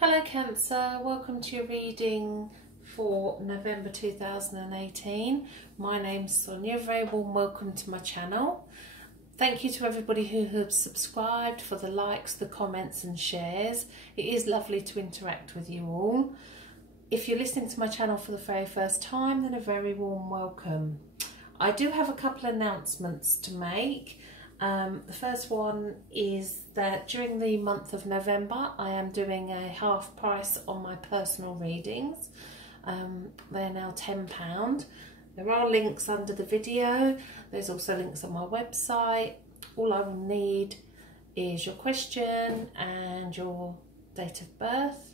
Hello Cancer, welcome to your reading for November 2018. My name's Sonia, very warm welcome to my channel. Thank you to everybody who has subscribed, for the likes, the comments and shares. It is lovely to interact with you all. If you're listening to my channel for the very first time, then a very warm welcome. I do have a couple of announcements to make. The first one is that during the month of November I am doing a half price on my personal readings. They're now £10. There are links under the video. There's also links on my website. All I will need is your question and your date of birth,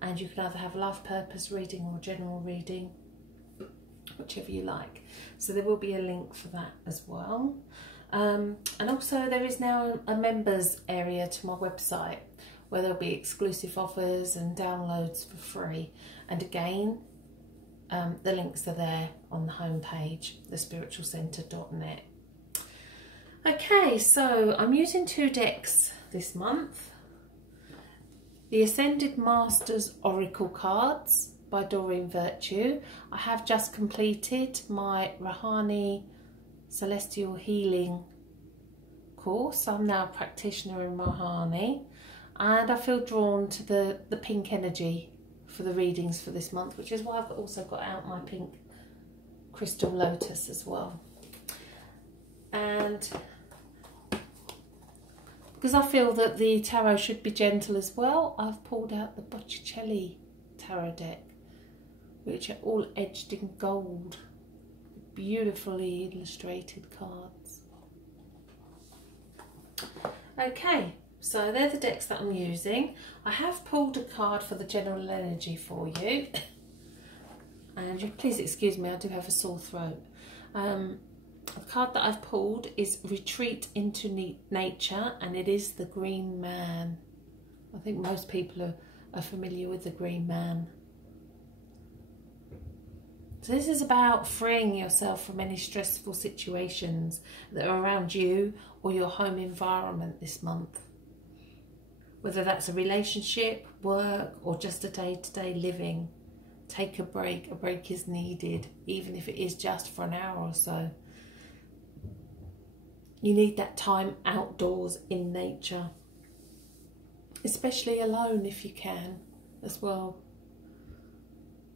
and you can either have life purpose reading or general reading, whichever you like. So there will be a link for that as well. And also there is now a members area to my website where there'll be exclusive offers and downloads for free. And again, the links are there on the homepage, thespiritualcentre.net. Okay, so I'm using two decks this month. The Ascended Masters Oracle cards by Doreen Virtue. I have just completed my Rahani Celestial Healing course. I'm now a practitioner in Rahani, and I feel drawn to the pink energy for the readings for this month, which is why I've also got out my pink crystal lotus as well. And because I feel that the tarot should be gentle as well, I've pulled out the Botticelli tarot deck, which are all edged in gold. Beautifully illustrated cards. Okay, so they're the decks that I'm using. I have pulled a card for the general energy for you. And please excuse me, I do have a sore throat. The card that I've pulled is Retreat into Nature, and it is the Green Man. I think most people are familiar with the Green Man. So this is about freeing yourself from any stressful situations that are around you or your home environment this month. Whether that's a relationship, work, or just a day-to-day living. Take a break. A break is needed, even if it is just for an hour or so. You need that time outdoors in nature. Especially alone if you can as well.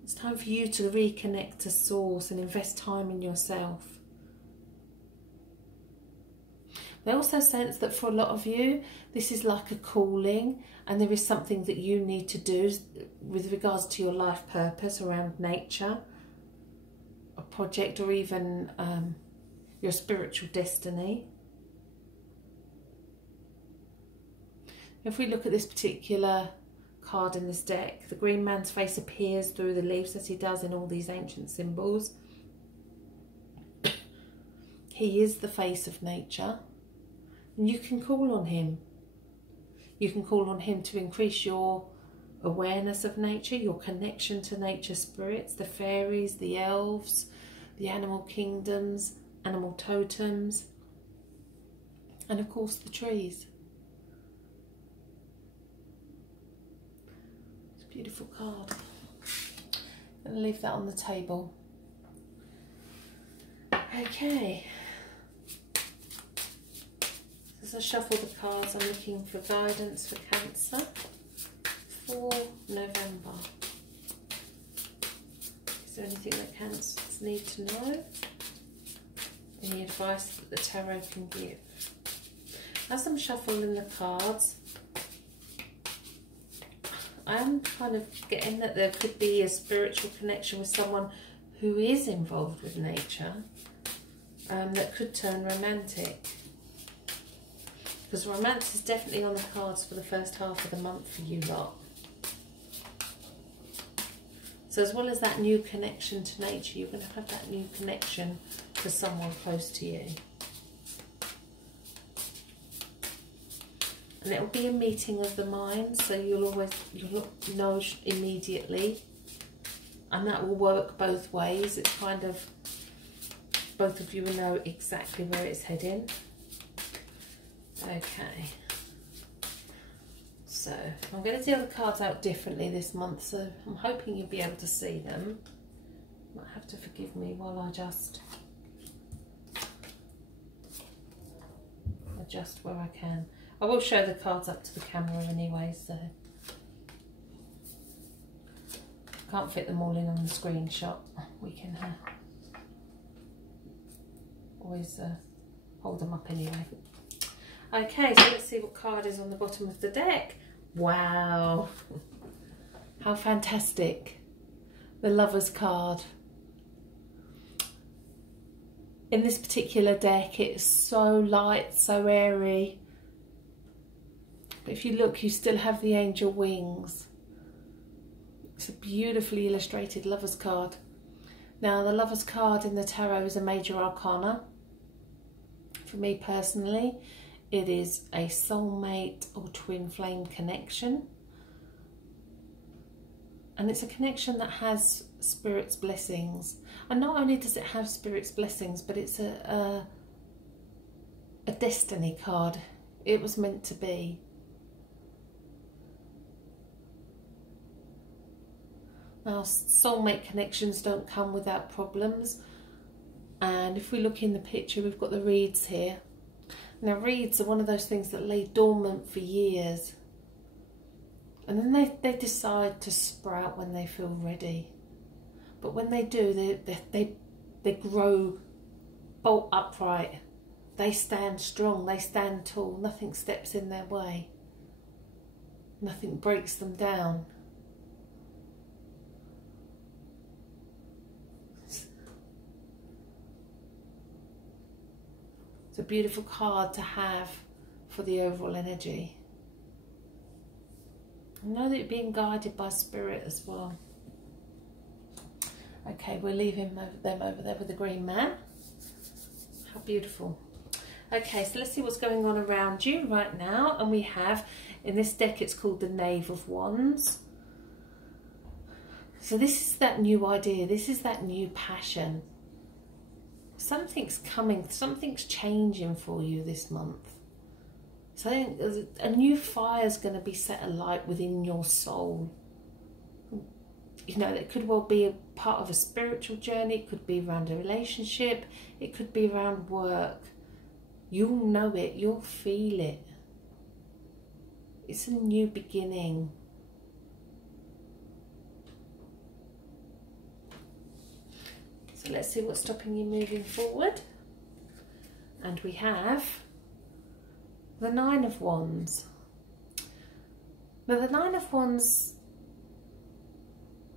It's time for you to reconnect to source and invest time in yourself. I also sense that for a lot of you, this is like a calling, and there is something that you need to do with regards to your life purpose around nature, a project, or even your spiritual destiny. If we look at this particular card in this deck, the Green Man's face appears through the leaves, as he does in all these ancient symbols. He is the face of nature, and you can call on him. You can call on him to increase your awareness of nature, your connection to nature spirits, the fairies, the elves, the animal kingdoms, animal totems, and of course the trees. Beautiful card. I'm going to leave that on the table. Okay. As I shuffle the cards, I'm looking for guidance for Cancer for November. Is there anything that Cancers need to know? Any advice that the tarot can give? As I'm shuffling the cards, I am kind of getting that there could be a spiritual connection with someone who is involved with nature, that could turn romantic. Because romance is definitely on the cards for the first half of the month for you lot. So as well as that new connection to nature, you're going to have that new connection to someone close to you. And it will be a meeting of the minds, so you'll know immediately, and that will work both ways. It's kind of, both of you will know exactly where it's heading. Okay, So I'm going to deal the cards out differently this month, so I'm hoping you'll be able to see them. You might have to forgive me while I just adjust where I can. I will show the cards up to the camera anyway, so can't fit them all in on the screenshot. We can always hold them up anyway. Okay, so let's see what card is on the bottom of the deck. Wow, how fantastic. The Lover's card. In this particular deck, it's so light, so airy. But if you look, you still have the angel wings. It's a beautifully illustrated Lover's card. Now, the Lover's card in the tarot is a major arcana. For me personally, it is a soulmate or twin flame connection. And it's a connection that has Spirit's blessings. And not only does it have Spirit's blessings, but it's a destiny card. It was meant to be. Now, soulmate connections don't come without problems. And if we look in the picture, we've got the reeds here. Now, reeds are one of those things that lay dormant for years. And then they decide to sprout when they feel ready. But when they do, they grow bolt upright. They stand strong, they stand tall. Nothing steps in their way. Nothing breaks them down. It's a beautiful card to have for the overall energy. I know that you're being guided by Spirit as well. Okay, we're leaving them over there with the green man. How beautiful. Okay, so let's see what's going on around you right now. And we have, in this deck, it's called the Knave of Wands. So this is that new idea. This is that new passion. Something's coming, something's changing for you this month. So a new fire is going to be set alight within your soul. You know, it could well be a part of a spiritual journey, it could be around a relationship, it could be around work. You'll know it, you'll feel it. It's a new beginning. So let's see what's stopping you moving forward. And we have the Nine of Wands. Now the Nine of Wands,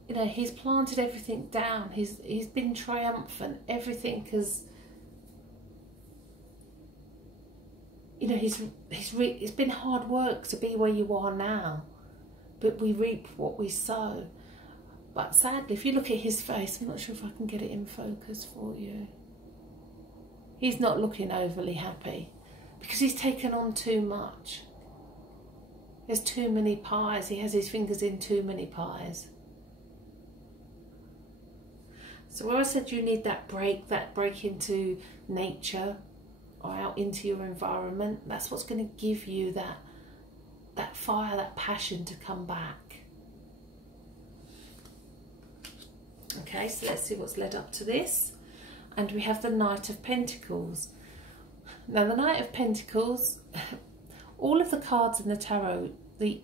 you know, he's planted everything down. He's been triumphant. Everything has, you know, it's been hard work to be where you are now. But we reap what we sow. But sadly, if you look at his face, I'm not sure if I can get it in focus for you. He's not looking overly happy because he's taken on too much. There's too many pies. He has his fingers in too many pies. So where I said you need that break into nature or out into your environment, that's what's going to give you that fire, that passion to come back. Okay, so let's see what's led up to this. And we have the Knight of Pentacles. Now the Knight of Pentacles, all of the cards in the tarot, the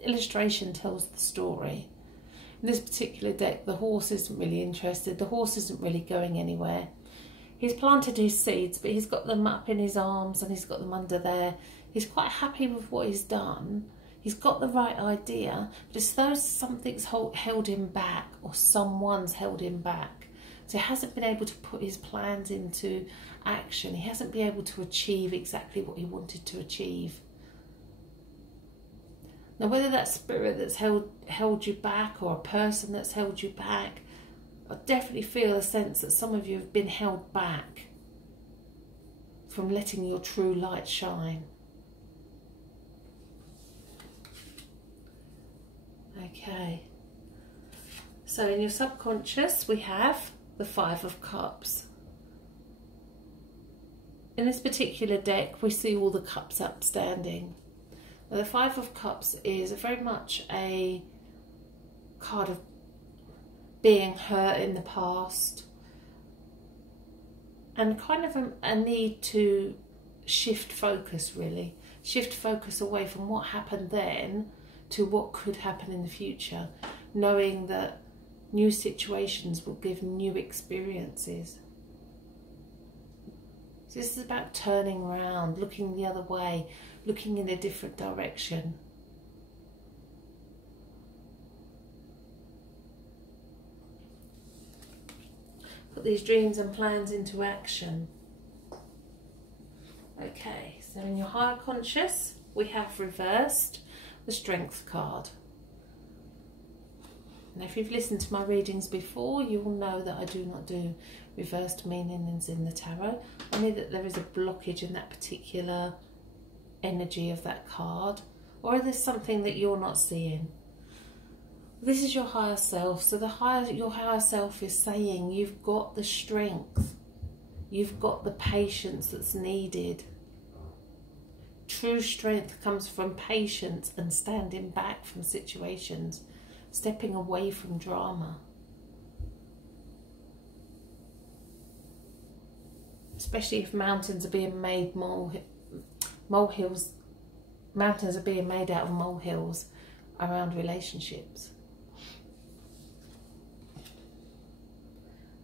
illustration tells the story. In this particular deck, the horse isn't really interested. The horse isn't really going anywhere. He's planted his seeds, but he's got them up in his arms and he's got them under there. He's quite happy with what he's done. He's got the right idea, but it's though something's held him back or someone's held him back. So he hasn't been able to put his plans into action. He hasn't been able to achieve exactly what he wanted to achieve. Now, whether that's spirit that's held you back or a person that's held you back, I definitely feel a sense that some of you have been held back from letting your true light shine. Okay, so in your subconscious we have the Five of Cups. In this particular deck we see all the cups outstanding. Now, the Five of Cups is very much a card of being hurt in the past, and kind of a need to shift focus, really. Shift focus away from what happened then to what could happen in the future, knowing that new situations will give new experiences. So this is about turning around, looking the other way, looking in a different direction. Put these dreams and plans into action. Okay, so in your higher conscious, we have reversed the Strength card. Now, if you've listened to my readings before, you will know that I do not do reversed meanings in the tarot. Only that there is a blockage in that particular energy of that card, or there's something that you're not seeing. This is your higher self. So your higher self is saying you've got the strength, you've got the patience that's needed. True strength comes from patience and standing back from situations, stepping away from drama. Especially if mountains are being made molehills. Mountains are being made out of molehills around relationships.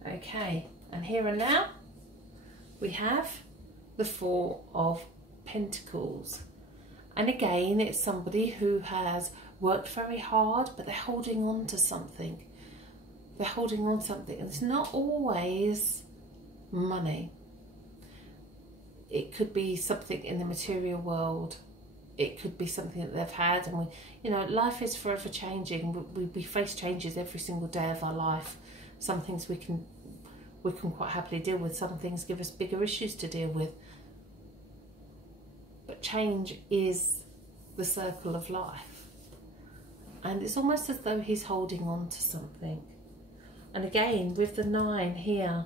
Okay, and here and now we have the Four of Pentacles. And again, it's somebody who has worked very hard, but they're holding on to something. They're holding on to something, and it's not always money. It could be something in the material world. It could be something that they've had, and life is forever changing. We face changes every single day of our life. Some things we can quite happily deal with. Some things give us bigger issues to deal with. But change is the circle of life. And it's almost as though he's holding on to something. And again, with the 9 here,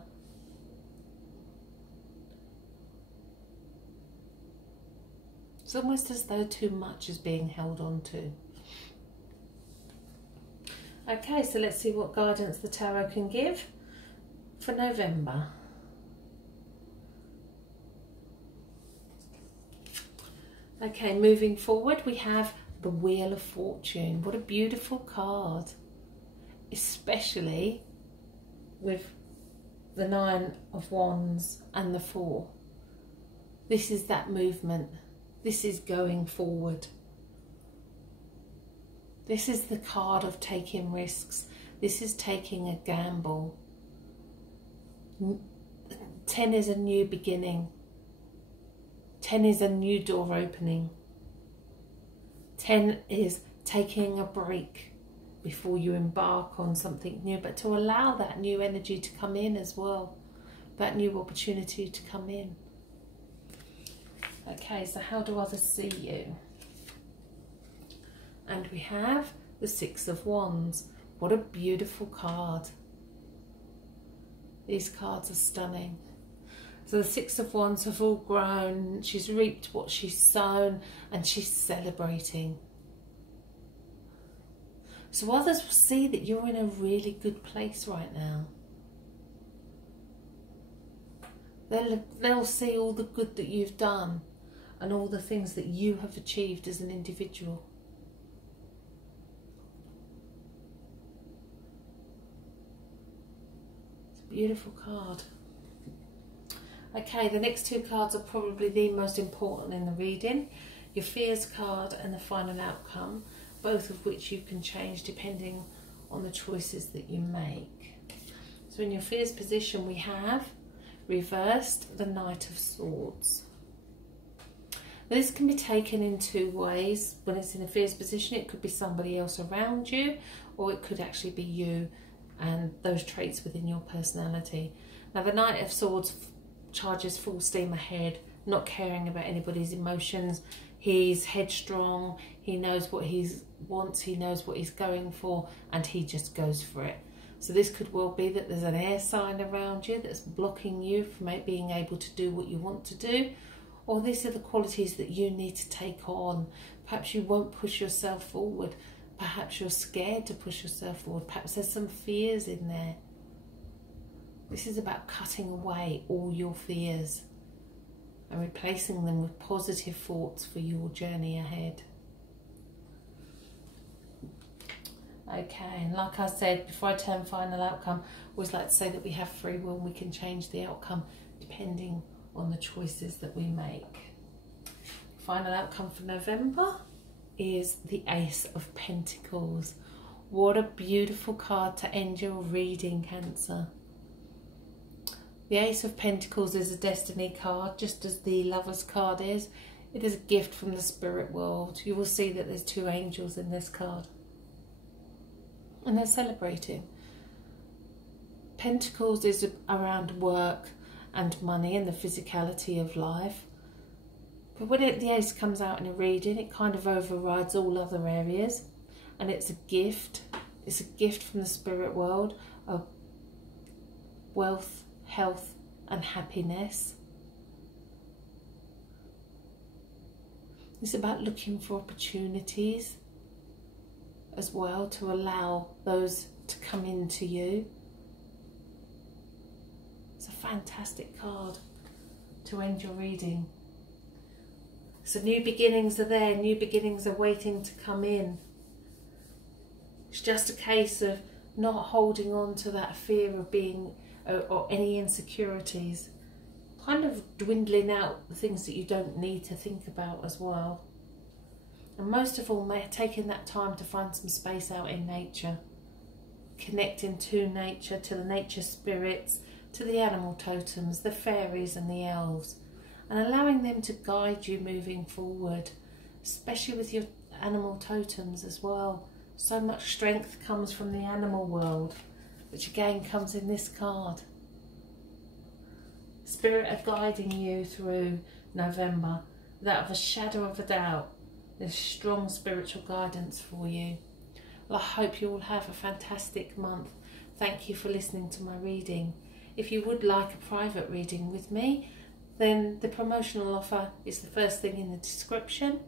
it's almost as though too much is being held on to. Okay, so let's see what guidance the tarot can give for November. Okay, moving forward, we have the Wheel of Fortune. What a beautiful card, especially with the 9 of Wands and the 4. This is that movement. This is going forward. This is the card of taking risks. This is taking a gamble. 10 is a new beginning. 10 is a new door opening. 10 is taking a break before you embark on something new, but to allow that new energy to come in as well, that new opportunity to come in. Okay, so how do others see you? And we have the 6 of Wands. What a beautiful card. These cards are stunning. So the 6 of Wands have all grown. She's reaped what she's sown, and she's celebrating. So others will see that you're in a really good place right now. They'll see all the good that you've done and all the things that you have achieved as an individual. It's a beautiful card. Okay, the next 2 cards are probably the most important in the reading. Your Fears card and the Final Outcome, both of which you can change depending on the choices that you make. So in your Fears position, we have reversed the Knight of Swords. Now, this can be taken in 2 ways. When it's in a Fears position, it could be somebody else around you, or it could actually be you and those traits within your personality. Now, the Knight of Swords charges full steam ahead, not caring about anybody's emotions. He's headstrong, he knows what he wants, he knows what he's going for, and he just goes for it. So this could well be that there's an air sign around you that's blocking you from being able to do what you want to do, or these are the qualities that you need to take on Perhaps you won't push yourself forward. Perhaps you're scared to push yourself forward. Perhaps there's some fears in there. This is about cutting away all your fears and replacing them with positive thoughts for your journey ahead. Okay, and like I said, before I turn final outcome, I always like to say that we have free will and we can change the outcome depending on the choices that we make. Final outcome for November is the Ace of Pentacles. What a beautiful card to end your reading, Cancer. The Ace of Pentacles is a destiny card, just as the Lover's card is. It is a gift from the spirit world. You will see that there's two angels in this card, and they're celebrating. Pentacles is around work and money and the physicality of life. But when the Ace comes out in a reading, it kind of overrides all other areas. And it's a gift. It's a gift from the spirit world of wealth, health and happiness. It's about looking for opportunities as well to allow those to come into you. It's a fantastic card to end your reading. So new beginnings are there, new beginnings are waiting to come in. It's just a case of not holding on to that fear of being, or any insecurities. Kind of dwindling out the things that you don't need to think about as well. And most of all, taking that time to find some space out in nature. Connecting to nature, to the nature spirits, to the animal totems, the fairies and the elves. And allowing them to guide you moving forward, especially with your animal totems as well. So much strength comes from the animal world, which again comes in this card. Spirit are guiding you through November, without a shadow of a doubt. There's strong spiritual guidance for you. Well, I hope you all have a fantastic month. Thank you for listening to my reading. If you would like a private reading with me, then the promotional offer is the first thing in the description.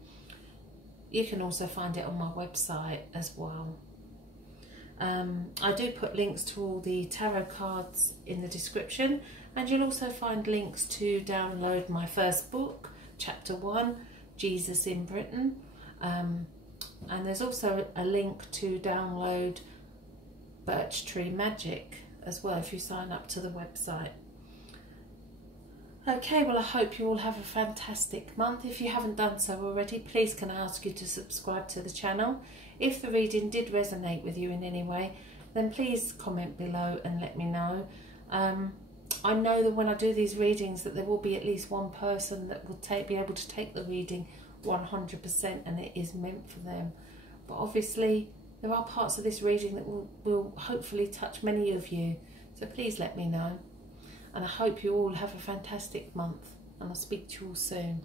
You can also find it on my website as well. I do put links to all the tarot cards in the description, and you'll also find links to download my first book, Chapter 1, Jesus in Britain. And there's also a link to download Birch Tree Magic as well if you sign up to the website. Okay, well I hope you all have a fantastic month. If you haven't done so already, please can I ask you to subscribe to the channel. If the reading did resonate with you in any way, then please comment below and let me know. I know that when I do these readings that there will be at least one person that will be able to take the reading 100% and it is meant for them. But obviously there are parts of this reading that will hopefully touch many of you. So please let me know. And I hope you all have a fantastic month, and I'll speak to you all soon.